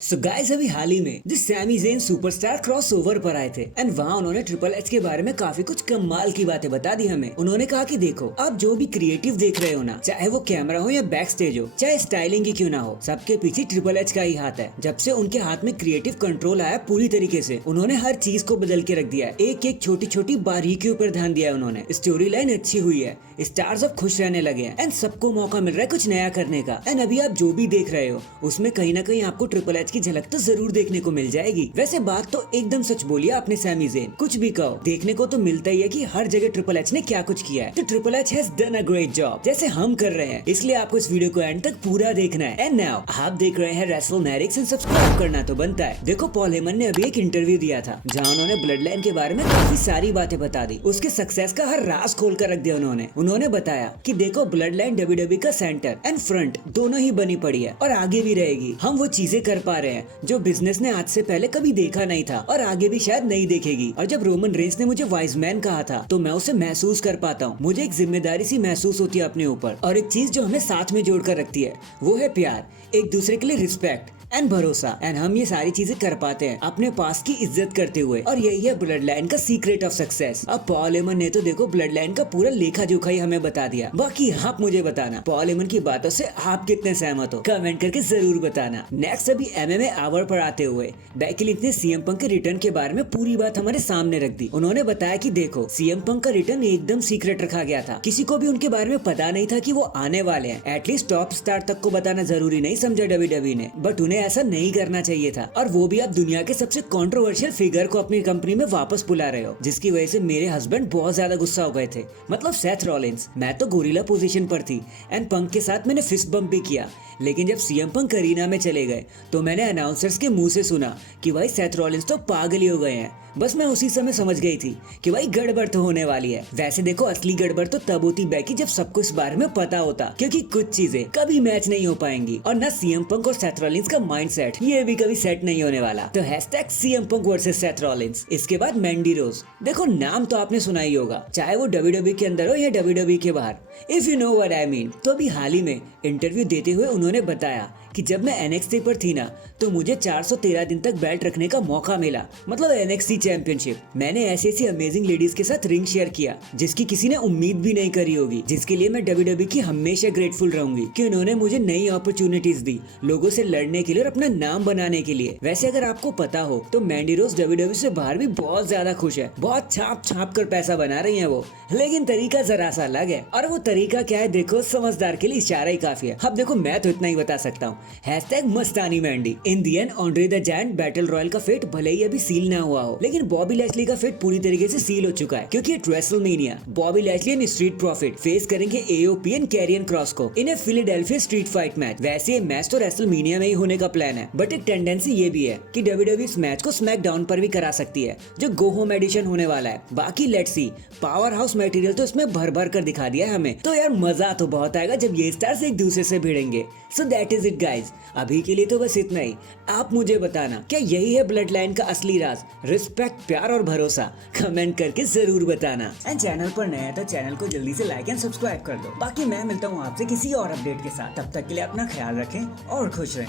So guys अभी हाल ही में जिस सैमी ज़ेन सुपरस्टार क्रॉसओवर पर आए थे एंड वहाँ उन्होंने ट्रिपल एच के बारे में काफी कुछ कमाल की बातें बता दी हमें। उन्होंने कहा कि देखो आप जो भी क्रिएटिव देख रहे हो ना, चाहे वो कैमरा हो या बैक स्टेज हो, चाहे स्टाइलिंग ही क्यों ना हो, सबके पीछे ट्रिपल एच का ही हाथ है। जब से उनके हाथ में क्रिएटिव कंट्रोल आया पूरी तरीके से, उन्होंने हर चीज को बदल के रख दिया है। एक एक छोटी छोटी बारीकियों पर ध्यान दिया है उन्होंने। स्टोरी लाइन अच्छी हुई है, स्टार्स अब खुश रहने लगे हैं एंड सबको मौका मिल रहा है कुछ नया करने का। एंड अभी आप जो भी देख रहे हो उसमें कहीं ना कहीं आपको ट्रिपल एच की झलक तो जरूर देखने को मिल जाएगी। वैसे बात तो एकदम सच बोली आपने सैमी ज़ेन, कुछ भी कहो देखने को तो मिलता ही है कि हर जगह ट्रिपल एच ने क्या कुछ किया है। तो triple H has done a great job जैसे हम कर रहे हैं, इसलिए आपको इस वीडियो को एंड तक पूरा देखना है। एंड नाउ आप देख रहे हैं रेसलमैनिक्स एंड सब्सक्राइब करना तो बनता है। देखो पॉल हेमन ने अभी एक इंटरव्यू दिया था जहाँ उन्होंने ब्लड लाइन के बारे में काफी सारी बातें बता दी। उसके सक्सेस का हर राज खोल कर रख दिया उन्होंने बताया कि देखो ब्लड लाइन डब्ल्यूडब्ल्यूई का सेंटर एंड फ्रंट दोनों ही बनी पड़ी है और आगे भी रहेगी। हम वो चीजें कर पा रहे हैं जो बिजनेस ने आज से पहले कभी देखा नहीं था और आगे भी शायद नहीं देखेगी। और जब रोमन रेंस ने मुझे वाइज मैन कहा था तो मैं उसे महसूस कर पाता हूँ। मुझे एक जिम्मेदारी सी महसूस होती है अपने ऊपर। और एक चीज जो हमें साथ में जोड़कर रखती है वो है प्यार, एक दूसरे के लिए रिस्पेक्ट एंड भरोसा। एंड हम ये सारी चीजें कर पाते हैं अपने पास की इज्जत करते हुए, और यही है ब्लड लाइन का सीक्रेट ऑफ सक्सेस। अब पॉल हेमन ने तो देखो ब्लड लाइन का पूरा लेखा जोखा ही हमें बता दिया। बाकी आप मुझे बताना पॉल हेमन की बातों से आप कितने सहमत हो, कमेंट करके जरूर बताना। नेक्स्ट अभी एमएमए आवर पर आते हुए बेकी लिंच ने सीएम पंक के रिटर्न के बारे में पूरी बात हमारे सामने रख दी। उन्होंने बताया कि देखो सीएम पंक का रिटर्न एकदम सीक्रेट रखा गया था, किसी को भी उनके बारे में पता नहीं था कि वो आने वाले हैं। एटलीस्ट टॉप स्टार तक को बताना जरूरी नहीं समझा डब्ल्यूडब्ल्यूई ने, बट उन्हें ऐसा नहीं करना चाहिए था। और वो भी आप दुनिया के सबसे कंट्रोवर्शियल फिगर को अपनी कंपनी में वापस बुला रहे हो, जिसकी वजह से मेरे हस्बैंड बहुत ज्यादा गुस्सा हो गए थे, मतलब सेथ रॉलिंस। मैं तो गोरिल्ला पोजीशन पर थी एंड पंक के साथ मैंने फिस्ट बम्प भी किया, लेकिन जब सीएम पंक करीना में चले गए तो मैंने अनाउंसर्स के मुंह से सुना कि भाई सेथ रॉलिंस तो पागल ही हो गए हैं। बस मैं उसी समय समझ गई थी कि भाई गड़बड़ तो होने वाली है। वैसे देखो असली गड़बड़ तो तब होती बेकी जब सबको इस बारे में पता होता, क्योंकि कुछ चीजें कभी मैच नहीं हो पाएंगी और ना सीएम पंक और सेथ रॉलिंस का माइंडसेट ये भी कभी सेट नहीं होने वाला। तो hashtag CM Punk versus Seth Rollins. इसके बाद मैंडी रोज, देखो नाम तो आपने सुना ही होगा, चाहे वो डब्ल्यूडब्ल्यूई के अंदर हो या डब्ल्यूडब्ल्यूई के बाहर, if you know what I mean. तो अभी हाल ही में इंटरव्यू देते हुए उन्होंने बताया कि जब मैं एनएक्सटी पर थी ना तो मुझे 413 दिन तक बेल्ट रखने का मौका मिला, मतलब एनएक्सटी चैंपियनशिप। मैंने ऐसी अमेजिंग लेडीज के साथ रिंग शेयर किया जिसकी किसी ने उम्मीद भी नहीं करी होगी, जिसके लिए मैं डब्ल्यूडब्ल्यूई की हमेशा ग्रेटफुल रहूंगी कि उन्होंने मुझे नई अपॉर्चुनिटीज दी लोगों से लड़ने के लिए और अपना नाम बनाने के लिए। वैसे अगर आपको पता हो तो मैंडी रोज डब्ल्यूडब्ल्यूई से बाहर भी बहुत ज्यादा खुश है, बहुत छाप छाप कर पैसा बना रही है वो, लेकिन तरीका जरा सा अलग है। और वो तरीका क्या है देखो, समझदार के लिए इशारा ही काफी है। अब देखो मैं तो इतना ही बता सकता हूँ, hashtag Mastani Mandy. In the end Andre the Giant Battle Royal का फेट भले ही अभी सील ना हुआ हो, लेकिन बॉबी लैशली का फेट पूरी तरीके से सील हो चुका है, क्योंकि WrestleMania Bobby Lashley and street profit face करेंगे एओपी एंड कैरियन क्रॉस को इन ए फिलाडेल्फिया स्ट्रीट फाइट मैच। वैसे ये मैच तो रेसलमेनिया में ही होने का प्लान है, बट एक टेंडेंसी ये भी है कि डब्ल्यूडब्ल्यूई इस मैच को स्मैकडाउन पर भी करा सकती है जो गो होम एडिशन होने वाला है। बाकी let's see, power house material तो इसमें भर भर कर दिखा दिया है हमें, तो यार मजा तो बहुत आएगा जब ये स्टार्स एक दूसरे से भिड़ेंगे। So that is it guys, अभी के लिए तो बस इतना ही। आप मुझे बताना क्या यही है ब्लड लाइन का असली राज, रिस्पेक्ट, प्यार और भरोसा, कमेंट करके जरूर बताना। एंड चैनल पर नया है तो चैनल को जल्दी से लाइक एंड सब्सक्राइब कर दो। बाकी मैं मिलता हूँ आपसे किसी और अपडेट के साथ, तब तक के लिए अपना ख्याल रखें और खुश रहें।